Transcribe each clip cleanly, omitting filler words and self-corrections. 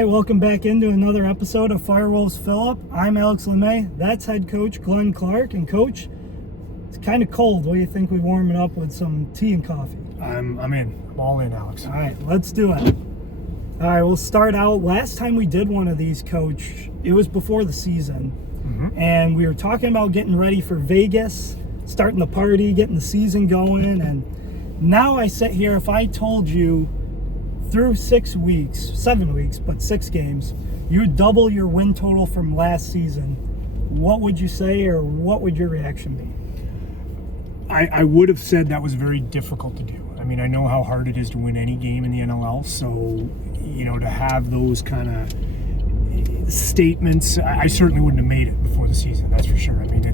right, welcome back into another episode of FireWolves Fill-Up. I'm Alex LeMay. That's head coach Glenn Clark. And coach, it's kind of cold. What do you think we warm it up with some tea and coffee? I'm in. I'm all in, Alex. All right, let's do it. All right, we'll start out. Last time we did one of these, coach, it was before the season. And we were talking about getting ready for Vegas, starting the party, getting the season going. And now I sit here, if I told you through 7 weeks, but 6 games, you would double your win total from last season, what would you say, or what would your reaction be? I would have said that was very difficult to do. I mean, I know how hard it is to win any game in the NLL, so, to have those kind of statements, I certainly wouldn't have made it before the season, that's for sure. I mean,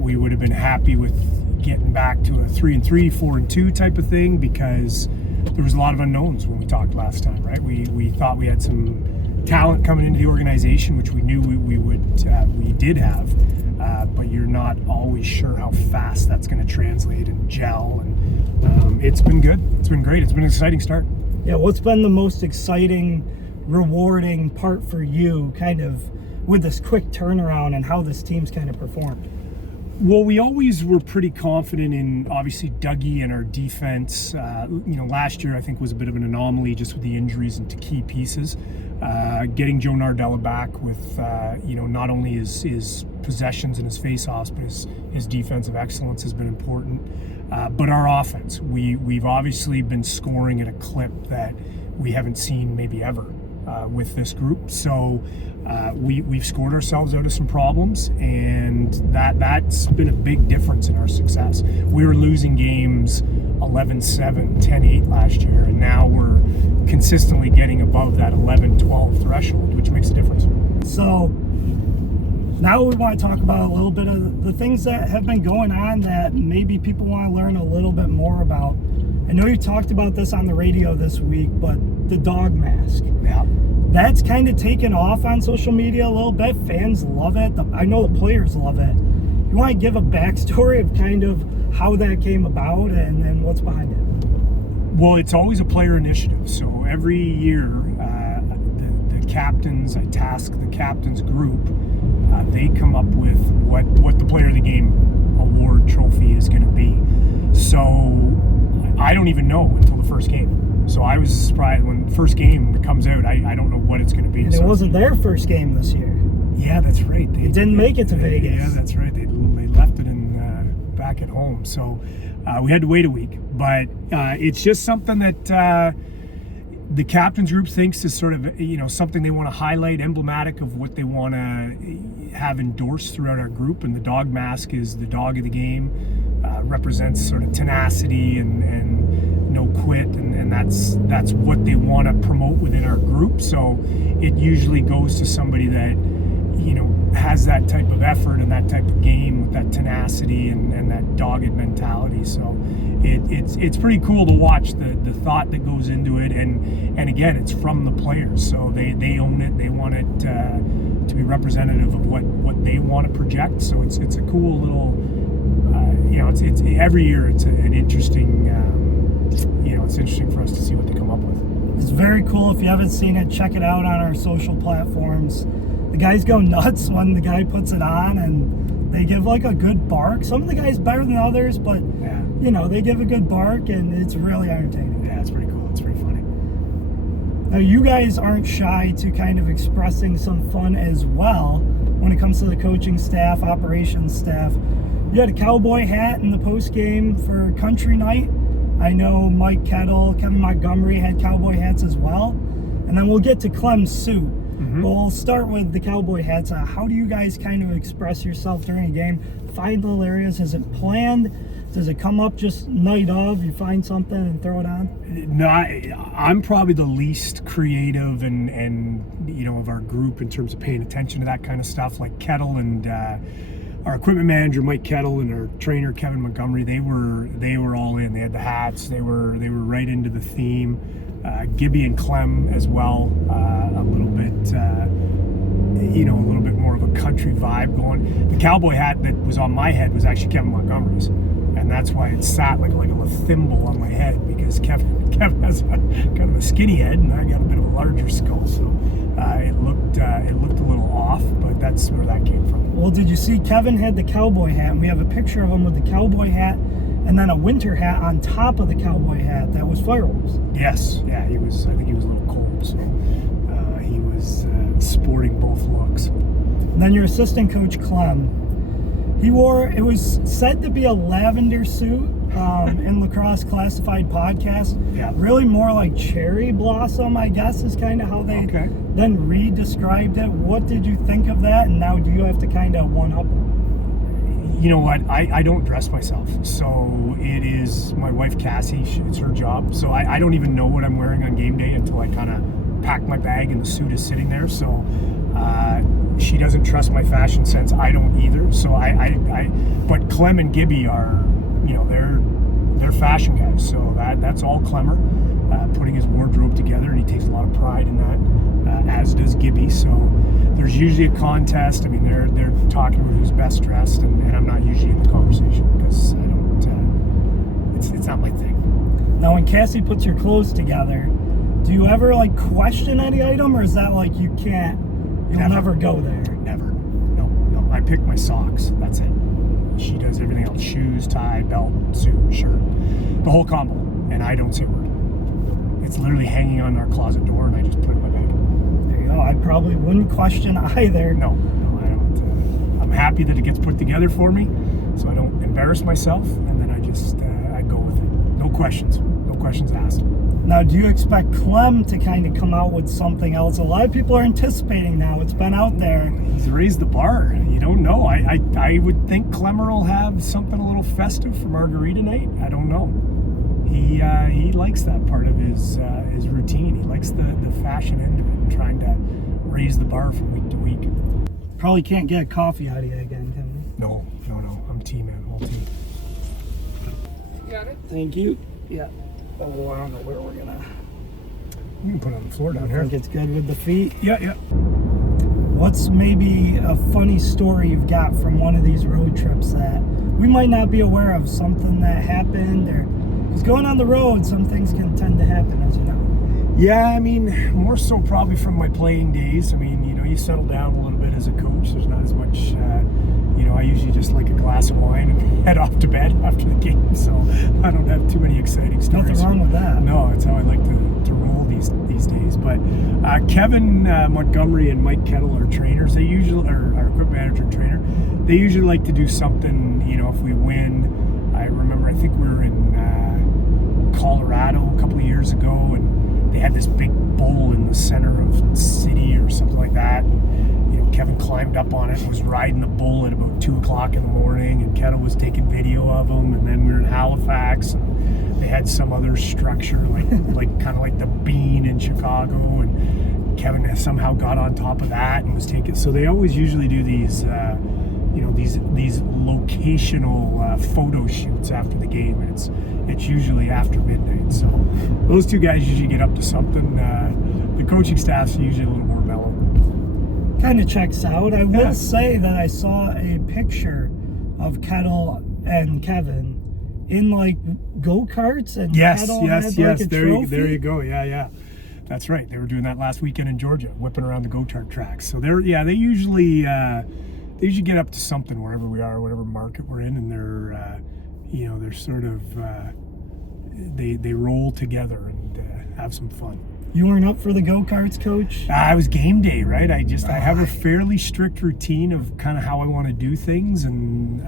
we would have been happy with getting back to a 3-3, 4-2 type of thing, because there was a lot of unknowns when we talked last time, right? We thought we had some talent coming into the organization, which we knew we did have, but you're not always sure how fast that's going to translate and gel. And it's been good. It's been great. It's been an exciting start. Yeah, what's been the most exciting, rewarding part for you, kind of with this quick turnaround and how this team's kind of performed? Well, we always were pretty confident in, obviously, Dougie and our defense. Last year I think was a bit of an anomaly just with the injuries into key pieces. Getting Joe Nardella back with, not only his possessions and his face-offs, but his defensive excellence has been important. But our offense, we've obviously been scoring at a clip that we haven't seen maybe ever with this group. So we've scored ourselves out of some problems, and that's been a big difference in our success. We were losing games 11-7, 10-8 last year, and now we're consistently getting above that 11-12 threshold, which makes a difference. So now we want to talk about a little bit of the things that have been going on that maybe people want to learn a little bit more about. I know you talked about this on the radio this week, but the dog mask. Yeah. That's kind of taken off on social media a little bit. Fans love it. I know the players love it. You want to give a backstory of kind of how that came about and then what's behind it? Well, it's always a player initiative. So every year, the captains, I task the captains group, they come up with what the player of the game award trophy is going to be. So I don't even know until the first game. So I was surprised when the first game comes out. I don't know what it's going to be. And it wasn't their first game this year. Yeah, that's right. They didn't make it to Vegas. Yeah, that's right. They left it back at home. So we had to wait a week. But it's just something that the captains group thinks is sort of something they want to highlight, emblematic of what they want to have endorsed throughout our group. And the dog mask is the dog of the game. Represents sort of tenacity and no quit, and that's what they want to promote within our group. So it usually goes to somebody that has that type of effort and that type of game with that tenacity and that dogged mentality. So it's pretty cool to watch the thought that goes into it, and again, it's from the players, so they own it. They want it to be representative of what they want to project. So it's a cool little. It's every year it's an interesting, it's interesting for us to see what they come up with. It's very cool. If you haven't seen it, check it out on our social platforms. The guys go nuts when the guy puts it on, and they give like a good bark. Some of the guys better than others, but they give a good bark, and it's really entertaining. Yeah, it's pretty cool. It's pretty funny. Now, you guys aren't shy to kind of expressing some fun as well when it comes to the coaching staff, operations staff. You had a cowboy hat in the post game for country night. I know Mike Kettle, Kevin Montgomery had cowboy hats as well. And then we'll get to Clem's suit. But we'll start with the cowboy hats. How do you guys kind of express yourself during a game? Find little areas. Is it planned? Does it come up just night of? You find something and throw it on? No, I'm probably the least creative and of our group in terms of paying attention to that kind of stuff. Like Kettle and our equipment manager Mike Kettle and our trainer Kevin Montgomery, they were all in. They had the hats. They were right into the theme. Gibby and Clem as well, a little bit more of a country vibe going. The cowboy hat that was on my head was actually Kevin Montgomery's, and that's why it sat like a thimble on my head, because Kevin has kind of a skinny head, and I got a bit of a larger skull. So it looked a little off, but that's where that came from. Well, did you see Kevin had the cowboy hat, and we have a picture of him with the cowboy hat and then a winter hat on top of the cowboy hat that was FireWolves. Yes, yeah, he was. I think he was a little cold, so he was sporting both looks. And then your assistant coach Clem, he wore, it was said to be a lavender suit in Lacrosse Classified podcast. Yeah. Really more like cherry blossom, I guess, is kind of how they then re-described it. What did you think of that? And now do you have to kind of one-up it? You know what? I don't dress myself. So it is my wife, Cassie. It's her job. So I don't even know what I'm wearing on game day until I kind of pack my bag and the suit is sitting there. So she doesn't trust my fashion sense. I don't either. So but Clem and Gibby are, you know, they're fashion guys. So that's all Clemmer, putting his wardrobe together, and he takes a lot of pride in that, as does Gibby. So there's usually a contest. I mean, they're talking about who's best dressed, and I'm not usually in the conversation because I don't. It's not my thing. Now, when Cassie puts your clothes together, do you ever like question any item, or is that like you'll never go there? Never. No. I pick my socks. That's it. She does everything else: shoes, tie, belt, suit, shirt, the whole combo, and I don't say a word. It's literally hanging on our closet door, and I just put it in my bag. There you go. I probably wouldn't question either. No, I don't. I'm happy that it gets put together for me, so I don't embarrass myself, and then I just I go with it. No questions asked. Now, do you expect Clem to kind of come out with something else? A lot of people are anticipating now. It's been out there. He's raised the bar. You don't know. I would think Clemmer will have something a little festive for Margarita night. I don't know. He likes that part of his routine. He likes the fashion end of it and trying to raise the bar from week to week. Probably can't get coffee out of you again, can we? No. I'm team man, whole team. You got it? Thank you. Yeah. Oh, I don't know where we're gonna. You can put it on the floor down I here. think it's good with the feet. Yeah. What's maybe a funny story you've got from one of these road trips that we might not be aware of? Something that happened, or because going on the road, some things can tend to happen, as you know. Yeah, I mean, more so probably from my playing days. I mean, you know, you settle down a little bit as a coach. There's not as much, I usually just like a glass of wine and head off to bed after the game. So I don't have too many exciting stories. Nothing wrong with that. No, it's how I like to roll these days. But Kevin Montgomery and Mike Kettle are trainers. They usually, or our equipment manager and trainer, they usually like to do something, you know, if we win. I remember, I think we were in Colorado a couple of years ago, and they had this big bowl in the center of the city or something like that. And, you know, Kevin climbed up on it and was riding the bull at about 2 o'clock in the morning, and Kettle was taking video of him. And then we were in Halifax, and they had some other structure like kind of like the Bean in Chicago, and Kevin has somehow got on top of that and was taking. So they always usually do these these locational photo shoots after the game, and it's usually after midnight. So those two guys usually get up to something. The coaching staff's usually a little more mellow. Kind of checks out. I will say that I saw a picture of Kettle and Kevin in like go-karts, and Kettle had like a trophy. There you go. Yeah. That's right. They were doing that last weekend in Georgia, whipping around the go-kart tracks. So they usually get up to something wherever we are, whatever market we're in, and they're sort of they roll together and have some fun. You weren't up for the go-karts, Coach? I was game day, right? I have a fairly strict routine of kind of how I want to do things, and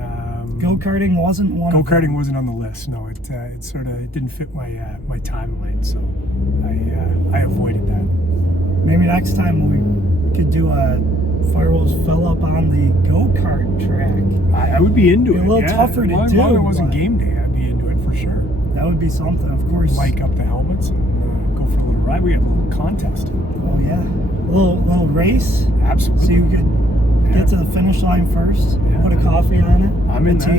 go-karting wasn't one. Go-karting wasn't on the list. No, it didn't fit my timeline, so I avoided that. Maybe next time we could do a FireWolves fell up on the go-kart track. I would be into it. A little tougher to do. As long as it wasn't game day, I'd be into it for sure. That would be something, of course. Mic up the helmets and go for a little ride. We had a little contest. Oh yeah, a little race. Absolutely. So you could get to the finish line first. Yeah. Put a coffee on it. I'm in. Keep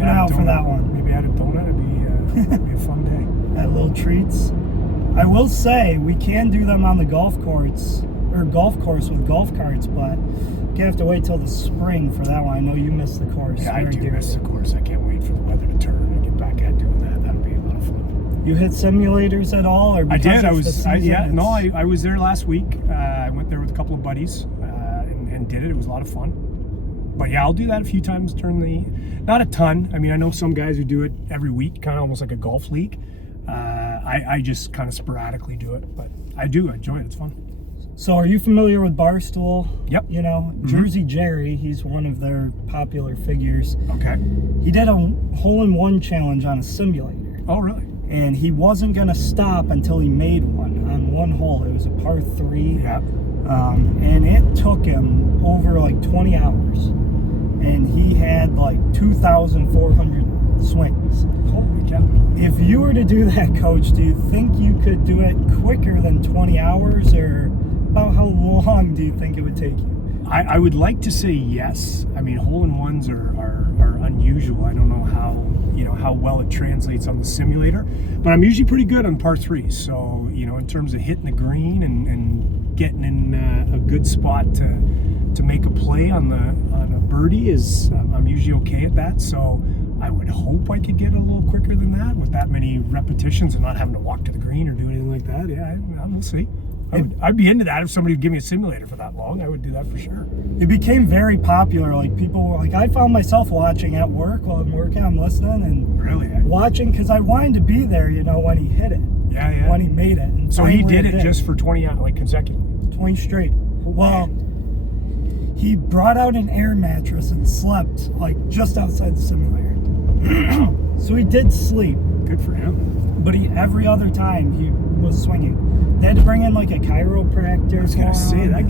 an eye out for that one. Maybe add a donut. It'd be a fun day. Add little treats. I will say we can do them on the golf course with golf carts, but you have to wait till the spring for that one. I know you missed the course. Yeah, I do miss the course. I can't wait for the weather to turn and get back at doing that. That'll be a lot of fun. You hit simulators at all, or I because did. I it's the was. season, I was there last week. I went there with a couple of buddies and did it. It was a lot of fun. But yeah, I'll do that a few times during the. Not a ton. I mean, I know some guys who do it every week, kind of almost like a golf league. I just kind of sporadically do it, but I do enjoy it. It's fun. So are you familiar with Barstool? Yep. You know, Jersey Jerry, he's one of their popular figures. Okay. He did a hole-in-one challenge on a simulator. Oh, really? And he wasn't going to stop until he made one on one hole. It was a par 3. Yeah. And it took him over like 20 hours. And he had like 2,400 swings. Holy cow. If you were to do that, Coach, do you think you could do it quicker than 20 hours, or about how long do you think it would take you? I would like to say yes. I mean, hole-in-ones are unusual. I don't know how well it translates on the simulator, but I'm usually pretty good on par 3s. So, in terms of hitting the green and getting in a good spot to make a play on a birdie I'm usually okay at that. So I would hope I could get a little quicker than that with that many repetitions and not having to walk to the green or do anything like that. Yeah, we'll see. I'd be into that if somebody would give me a simulator for that long. I would do that for sure. It became very popular. Like, people were like, I found myself watching at work while I'm working. I'm listening and really watching because I wanted to be there. When he hit it. Yeah. When he made it. And so he did it just for 20 hours, like consecutive. 20 straight. Well, he brought out an air mattress and slept like just outside the simulator. So he did sleep. Good for him. But every other time he was swinging. They had to bring in like a chiropractor. I was gonna say that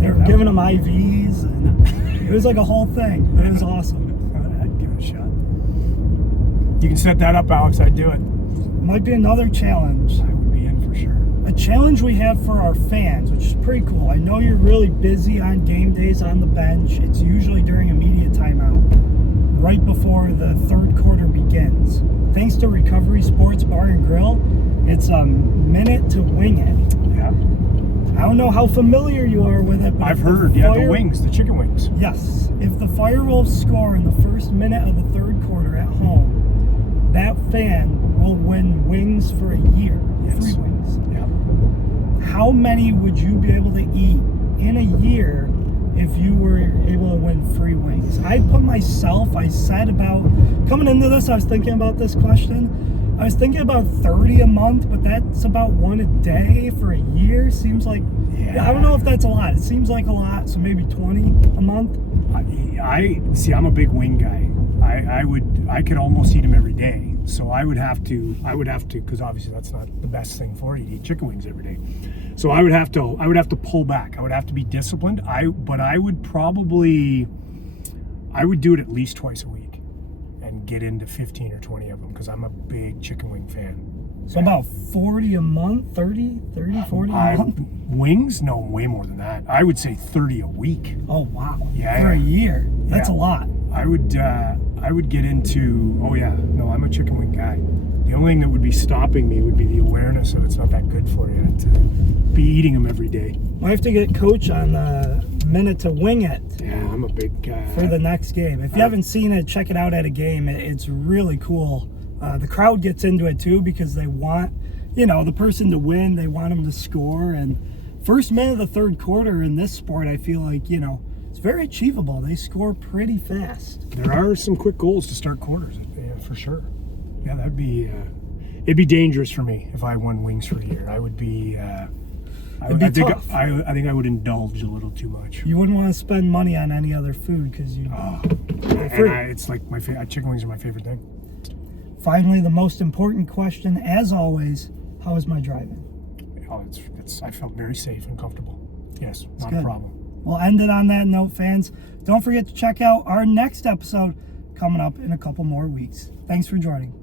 they were giving him IVs, and it was like a whole thing. It was awesome. I'd give it a shot. You can set that up, Alex. I'd do it. Might be another challenge. I would be in for sure. A challenge we have for our fans, which is pretty cool. I know you're really busy on game days on the bench. It's usually during immediate timeout, right before the third quarter begins. Thanks to Recovery Sports Bar and Grill, it's a minute to wing it. Yeah. I don't know how familiar you are with it, but I've heard, the wings, the chicken wings. Yes. If the FireWolves score in the first minute of the third quarter at home, that fan will win wings for a year. Yes. Free wings. Yeah. How many would you be able to eat in a year if you were able to win free wings? I said about, coming into this, I was thinking about this question. I was thinking about 30 a month, but that's about one a day for a year. Seems like, I don't know if that's a lot. It seems like a lot, so maybe 20 a month. I see, I'm a big wing guy. I could almost eat them every day. So I would have to, because obviously that's not the best thing for you to eat chicken wings every day. So I would have to pull back. I would have to be disciplined. But I would do it at least twice a week and get into 15 or 20 of them because I'm a big chicken wing fan. So about 40 a month, 40 a month? Wings? No, way more than that. I would say 30 a week. Oh, wow. Yeah. For a year. That's a lot. I would get into, I'm a chicken wing guy. The only thing that would be stopping me would be the awareness that it's not that good for you to be eating them every day. I have to get Coach on the minute to wing it. Yeah, I'm a big guy. For the next game. If you haven't seen it, check it out at a game. It's really cool. The crowd gets into it too because they want, the person to win. They want them to score. And first minute of the third quarter in this sport, I feel like, it's very achievable. They score pretty fast. There are some quick goals to start quarters, for sure. Yeah, that'd be it'd be dangerous for me if I won wings for a year. I would be I think I would indulge a little too much. You wouldn't want to spend money on any other food because it's like my chicken wings are my favorite thing. Finally, the most important question, as always, how is my driving? Oh, I felt very safe and comfortable. Yes, not a problem. We'll end it on that note, fans. Don't forget to check out our next episode coming up in a couple more weeks. Thanks for joining.